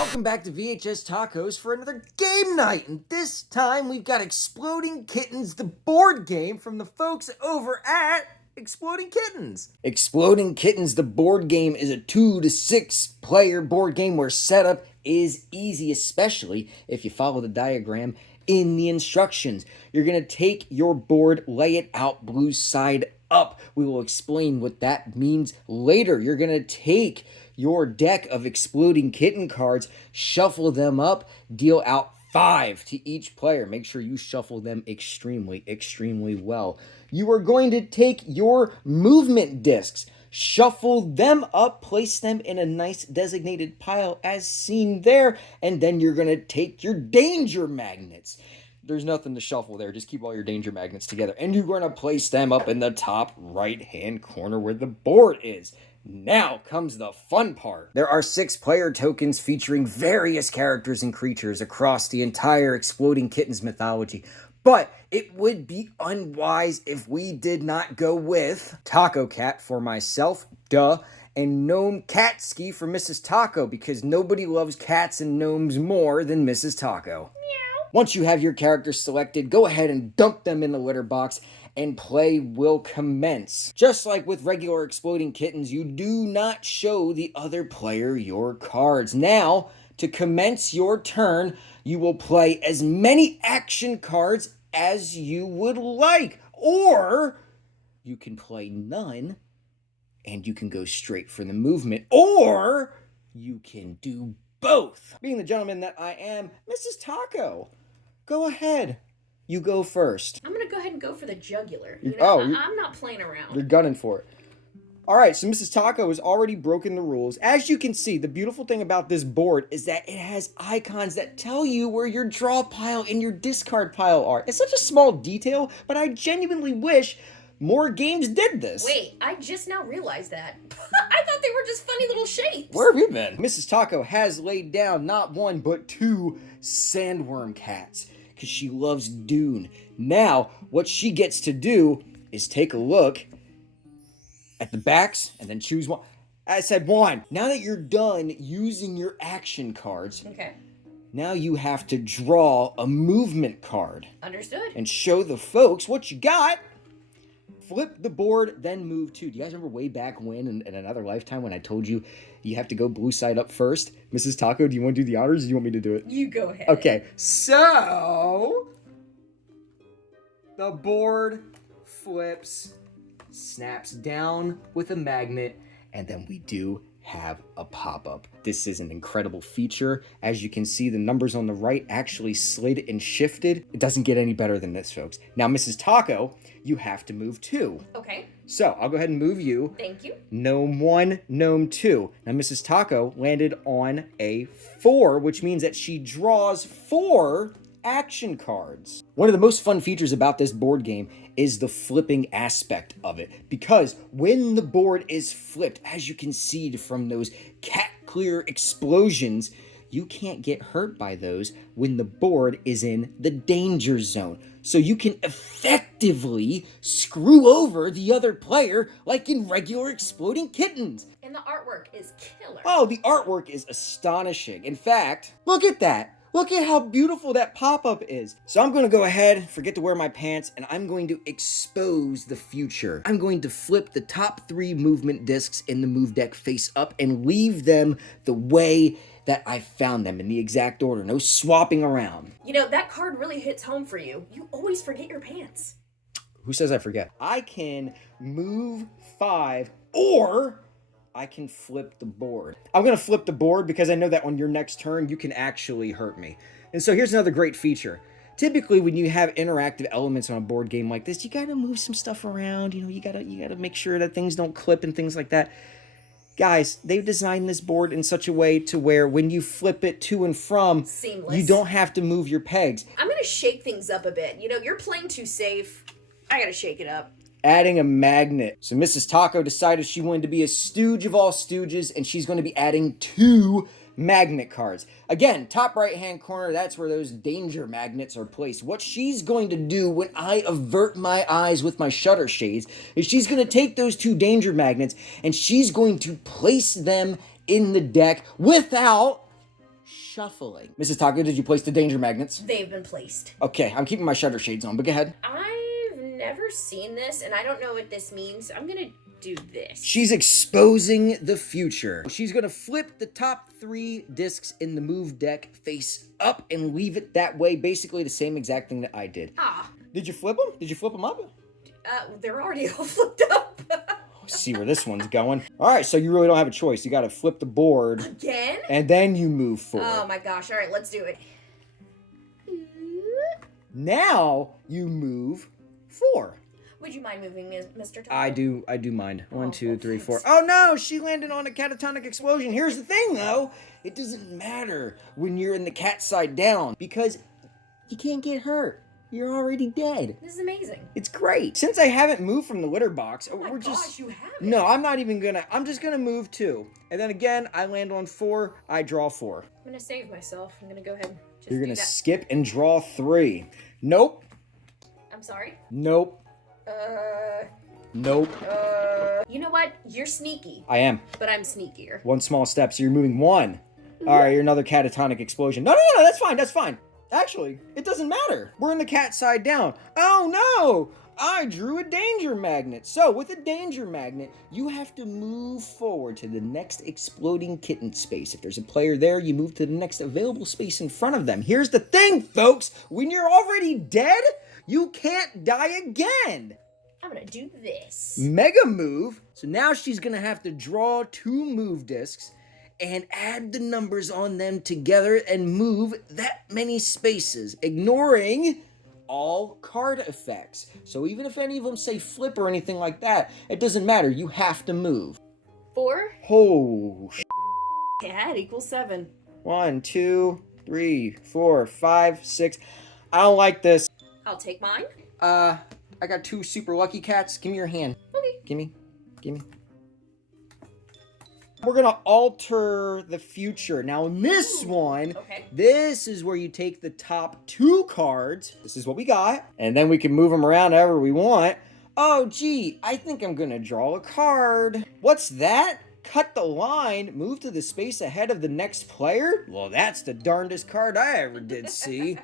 Welcome back to VHS Tacos for another game night, and this time we've got Exploding Kittens, the board game from the folks over at Exploding Kittens. Exploding Kittens, the board game, is a 2 to 6 player board game where setup is easy, especially if you follow the diagram in the instructions. You're going to take your board, lay it out blue side up. We will explain what that means later. You're going to take your deck of Exploding Kitten cards, shuffle them up, deal out 5 to each player. Make sure you shuffle them extremely well. You are going to take your movement discs, shuffle them up, place them in a nice designated pile as seen there, and then you're going to take your danger magnets. There's nothing to shuffle there. Just keep all your danger magnets together. And you're going to place them up in the top right-hand corner where the board is. Now comes the fun part. There are 6 player tokens featuring various characters and creatures across the entire Exploding Kittens mythology. But it would be unwise if we did not go with Taco Cat for myself, duh, and Gnome Catski for Mrs. Taco, because nobody loves cats and gnomes more than Mrs. Taco. Once you have your characters selected, go ahead and dump them in the litter box and play will commence. Just like with regular Exploding Kittens, you do not show the other player your cards. Now, to commence your turn, you will play as many action cards as you would like. Or you can play none and you can go straight for the movement. Or you can do both. Being the gentleman that I am, Mrs. Taco, go ahead. You go first. I'm going to go ahead and go for the jugular. I'm not playing around. You're gunning for it. All right, so Mrs. Taco has already broken the rules. As you can see, the beautiful thing about this board is that it has icons that tell you where your draw pile and your discard pile are. It's such a small detail, but I genuinely wish more games did this. Wait, I just now realized that. I thought they were just funny little shapes. Where have you been? Mrs. Taco has laid down not 1, but 2 sandworm cats, because she loves Dune. Now, what she gets to do is take a look at the backs and then choose one. I said 1. Now that you're done using your action cards, okay, now you have to draw a movement card. Understood. And show the folks what you got. Flip the board, then move 2. Do you guys remember way back when, in another lifetime, when I told you you have to go blue side up first? Mrs. Taco, do you want to do the honors, or do you want me to do it? You go ahead. Okay, so the board flips, snaps down with a magnet, and then we do have a pop-up. This is an incredible feature. As you can see, the numbers on the right actually slid and shifted. It doesn't get any better than this, folks. Now, Mrs. Taco, you have to move 2. Okay. So, I'll go ahead and move you. Thank you. Gnome 1, Gnome 2. Now, Mrs. Taco landed on a 4, which means that she draws 4 action cards. One of the most fun features about this board game is the flipping aspect of it, because when the board is flipped, as you can see from those cat clear explosions, you can't get hurt by those when the board is in the danger zone. So you can effectively screw over the other player like in regular Exploding Kittens. And the artwork is killer. Oh, the artwork is astonishing. In fact, look at that. Look at how beautiful that pop-up is. So I'm going to go ahead, forget to wear my pants, and I'm going to expose the future. I'm going to flip the top 3 movement discs in the move deck face up and leave them the way that I found them, in the exact order. No swapping around. You know, that card really hits home for you. You always forget your pants. Who says I forget? I can move 5, or I can flip the board. I'm going to flip the board because I know that on your next turn, you can actually hurt me. And so here's another great feature. Typically, when you have interactive elements on a board game like this, you got to move some stuff around. You know, you got to make sure that things don't clip and things like that. Guys, they've designed this board in such a way to where when you flip it to and from, seamless. You don't have to move your pegs. I'm going to shake things up a bit. You know, you're playing too safe. I got to shake it up. Adding a magnet. So Mrs. Taco decided she wanted to be a stooge of all stooges, and she's going to be adding 2 magnet cards. Again, top right-hand corner, that's where those danger magnets are placed. What she's going to do when I avert my eyes with my shutter shades is she's going to take those 2 danger magnets, and she's going to place them in the deck without shuffling. Mrs. Taco, did you place the danger magnets? They've been placed. Okay, I'm keeping my shutter shades on, but go ahead. I've never seen this, and I don't know what this means. I'm gonna do this. She's exposing the future. She's gonna flip the top 3 discs in the move deck face up and leave it that way. Basically the same exact thing that I did. Did you flip them? Did you flip them up? They're already all flipped up. See where this one's going. All right, so you really don't have a choice. You got to flip the board. Again? And then you move forward. Oh my gosh. All right, let's do it. Now you move 4. Would you mind moving, Mr. Taco? I do mind. 1, 2, 3, thanks. 4. Oh no, she landed on a catatonic explosion. Here's the thing though. It doesn't matter when you're in the cat side down because you can't get hurt. You're already dead. This is amazing. It's great. Since I haven't moved from the litter box, Oh my gosh, you haven't. No, I'm not even gonna. I'm just gonna move 2. And then again, I land on 4. I draw 4. I'm gonna save myself. I'm gonna go ahead and just You're gonna do that. skip and draw 3. Nope. I'm sorry. Nope. Nope. You know what? You're sneaky. I am. But I'm sneakier. 1 small step, so you're moving 1. All right, you're another catatonic explosion. No, that's fine. That's fine. Actually, it doesn't matter. We're in the cat side down. Oh no! I drew a danger magnet. So with a danger magnet, you have to move forward to the next exploding kitten space. If there's a player there, you move to the next available space in front of them. Here's the thing, folks. When you're already dead, you can't die again. I'm gonna do this. Mega move. So now she's gonna have to draw 2 move discs and add the numbers on them together and move that many spaces, ignoring all card effects. So even if any of them say flip or anything like that, it doesn't matter. You have to move. 4. Oh, Yeah, it equals 7. 1, 2, 3, 4, 5, 6. I don't like this. I'll take mine. I got 2 super lucky cats. Give me your hand. Okay. Gimme. We're gonna alter the future. Now in this one, Okay. this is where you take the top 2 cards. This is what we got. And then we can move them around however we want. Oh, gee, I think I'm gonna draw a card. What's that? Cut the line, move to the space ahead of the next player? Well, that's the darndest card I ever did see.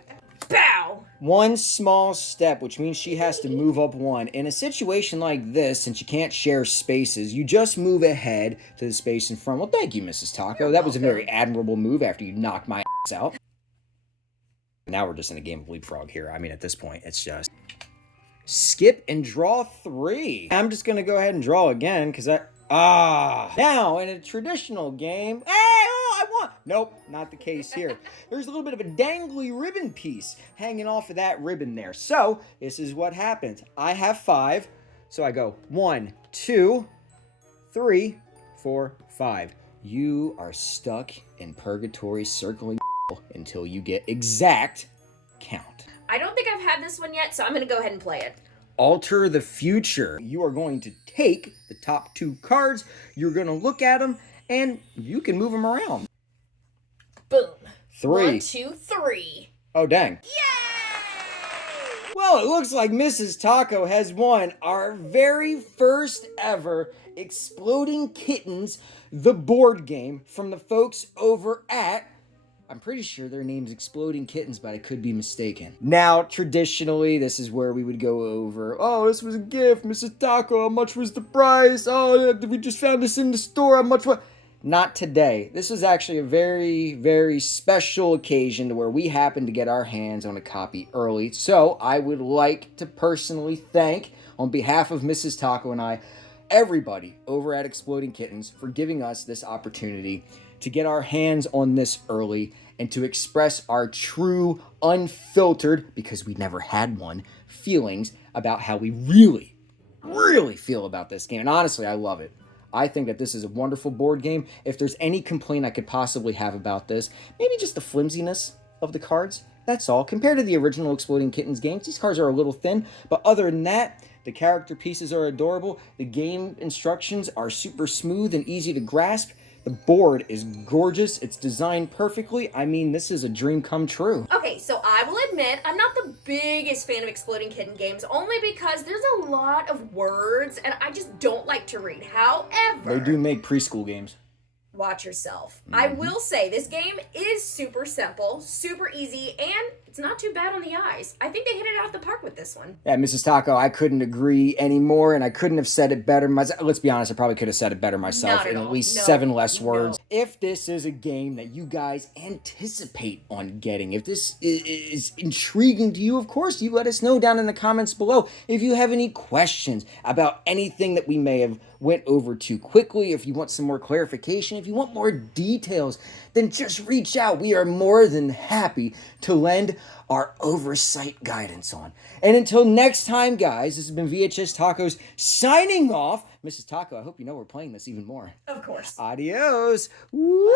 Bow! 1 small step, which means she has to move up 1. In a situation like this, since you can't share spaces, you just move ahead to the space in front. Well, thank you, Mrs. Taco. That was a very admirable move after you knocked my ass out. Now we're just in a game of leapfrog here. I mean, at this point, it's just skip and draw 3. I'm just going to go ahead and draw again, because now, in a traditional game, I won. Nope, not the case here. There's a little bit of a dangly ribbon piece hanging off of that ribbon there. So, this is what happens. I have 5, so I go 1, 2, 3, 4, 5. You are stuck in purgatory circling until you get exact count. I don't think I've had this one yet, so I'm gonna go ahead and play it. Alter the future. You are going to take the top 2 cards, you're going to look at them, and you can move them around. Boom. 3. 1, 2, 3. Oh, dang. Yay! Well, it looks like Mrs. Taco has won our very first ever Exploding Kittens, the board game from the folks over at... I'm pretty sure their name's Exploding Kittens, but I could be mistaken. Now, traditionally, this is where we would go over, oh, this was a gift, Mrs. Taco, how much was the price? Oh, we just found this in the store, how much was... Not today. This is actually a very, very special occasion to where we happen to get our hands on a copy early. So, I would like to personally thank, on behalf of Mrs. Taco and I, everybody over at Exploding Kittens for giving us this opportunity to get our hands on this early and to express our true, unfiltered, because we never had one, feelings about how we really, really feel about this game. And honestly, I love it. I think that this is a wonderful board game. If there's any complaint I could possibly have about this, maybe just the flimsiness of the cards. That's all. Compared to the original Exploding Kittens games, these cards are a little thin, but other than that, the character pieces are adorable. The game instructions are super smooth and easy to grasp. The board is gorgeous. It's designed perfectly. I mean, this is a dream come true. Okay, so I will admit, I'm not the biggest fan of Exploding Kitten games, only because there's a lot of words, and I just don't like to read. However... They do make preschool games. watch yourself. I will say this game is super simple, super easy, and it's not too bad on the eyes. I think they hit it out of the park with this one. Yeah, Mrs. Taco, I couldn't agree anymore, and I couldn't have said it better myself. Let's be honest, I probably could have said it better myself Not at in at all. least No, 7 less no. words. If this is a game that you guys anticipate on getting, if this is intriguing to you, of course, you let us know down in the comments below. If you have any questions about anything that we may have went over too quickly, if you want some more clarification, if you want more details, then just reach out. We are more than happy to lend our oversight guidance on. And until next time, guys, this has been VHS Tacos signing off. Mrs. Taco, I hope you know we're playing this even more. Of course. Adios. Woo!